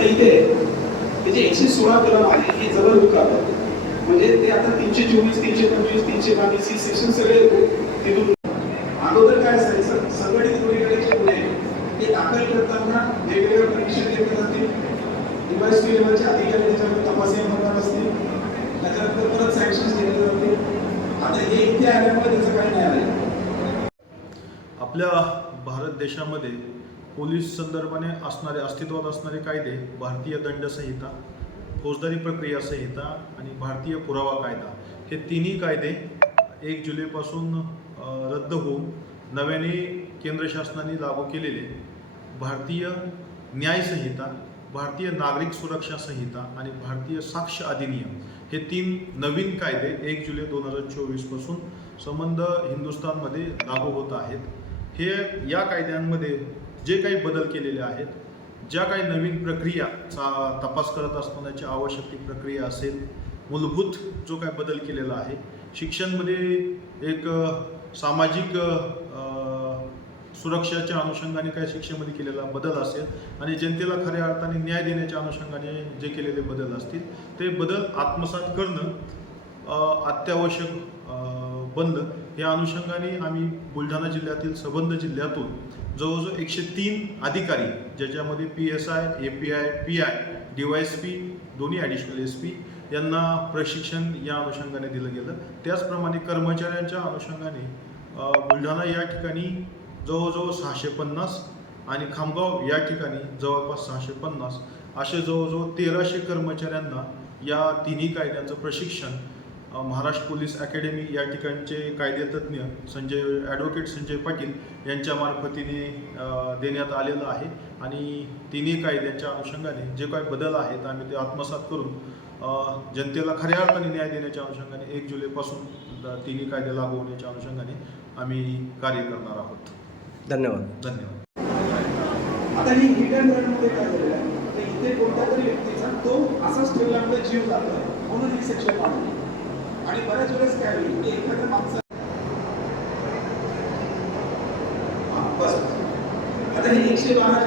आता इथे हे जे एकशे सोळा कलम आहे हे जवळ उकार म्हणजे ते आता तीनशे चोवीस तीनशे पंचवीस तीनशे बावीस ही सेक्शन सगळे तिथून. अगोदर काय असायचं संघटित गुन्हेगारीचे गुन्हे ते दाखल करताना वेगवेगळ्या परीक्षा घेतल्या जातील डिवाइस लेवलचे अधिकारी त्याच्यावर तपासणी करणार असतील. त्याच्यानंतर परत सँक्शन घेतले जातील. आता हे इथे आल्यामुळे त्याचं काही नाही आलं आपल्या भारत देशामध्ये पोलीस संदर्भाने असणारे अस्तित्वात असणारे कायदे भारतीय दंड संहिता फौजदारी प्रक्रिया संहिता आणि भारतीय पुरावा कायदा हे तिन्ही कायदे एक जुलैपासून रद्द होऊन नव्याने केंद्र शासनाने लागू केलेले भारतीय न्यायसंहिता भारतीय नागरिक सुरक्षा संहिता आणि भारतीय साक्ष अधिनियम हे तीन नवीन कायदे एक जुलै दोन हजार चोवीसपासून संबंध हिंदुस्थानमध्ये लागू होत आहेत. हे या कायद्यांमध्ये जे काही बदल केलेले आहेत ज्या काही नवीन प्रक्रिया चा तपास करत असतानाची आवश्यक ती प्रक्रिया असेल मूलभूत जो काय बदल केलेला आहे शिक्षणमध्ये एक सामाजिक सुरक्षाच्या अनुषंगाने काय शिक्षेमध्ये केलेला बदल असेल आणि जनतेला खऱ्या अर्थाने न्याय देण्याच्या अनुषंगाने जे केलेले बदल असतील ते बदल आत्मसात करणं अत्यावश्यक बंद. या अनुषंगाने आम्ही बुलढाणा जिल्ह्यातील सबंध जिल्ह्यातून जवळजवळ एकशे तीन अधिकारी ज्याच्यामध्ये P S I A P I P I D Y S P दोन्ही ॲडिशनल एस पी यांना प्रशिक्षण या अनुषंगाने दिलं गेलं. त्याचप्रमाणे कर्मचाऱ्यांच्या अनुषंगाने बुलढाणा या ठिकाणी जवळजवळ सहाशे पन्नास आणि खामगाव या ठिकाणी जवळपास सहाशे पन्नास असे जवळजवळ तेराशे कर्मचाऱ्यांना या तिन्ही कायद्यांचं प्रशिक्षण महाराष्ट्र पोलीस अकॅडमी या ठिकाणचे कायदेतज्ञ संजय ॲडव्होकेट संजय पाटील यांच्या मार्फतीने देण्यात आलेलं आहे. आणि तिन्ही कायद्यांच्या अनुषंगाने जे काही बदल आहेत आम्ही ते आत्मसात करून जनतेला खऱ्या अर्थाने न्याय देण्याच्या अनुषंगाने एक जुलैपासून तिन्ही कायदे लागू होण्याच्या अनुषंगाने आम्ही कार्य करणार आहोत. धन्यवाद. धन्यवाद. आता ही हिडनमध्ये काय झालेलं आहे? तर इथे कोणत्या तरी व्यक्तीचा तो असाच ठेवल्यामुळे जीव जातोय. म्हणून ही सेक्शन वाढली आणि बऱ्याच वेळेस काय होईल की एखाद्या माणसा आता हे एकशे बारा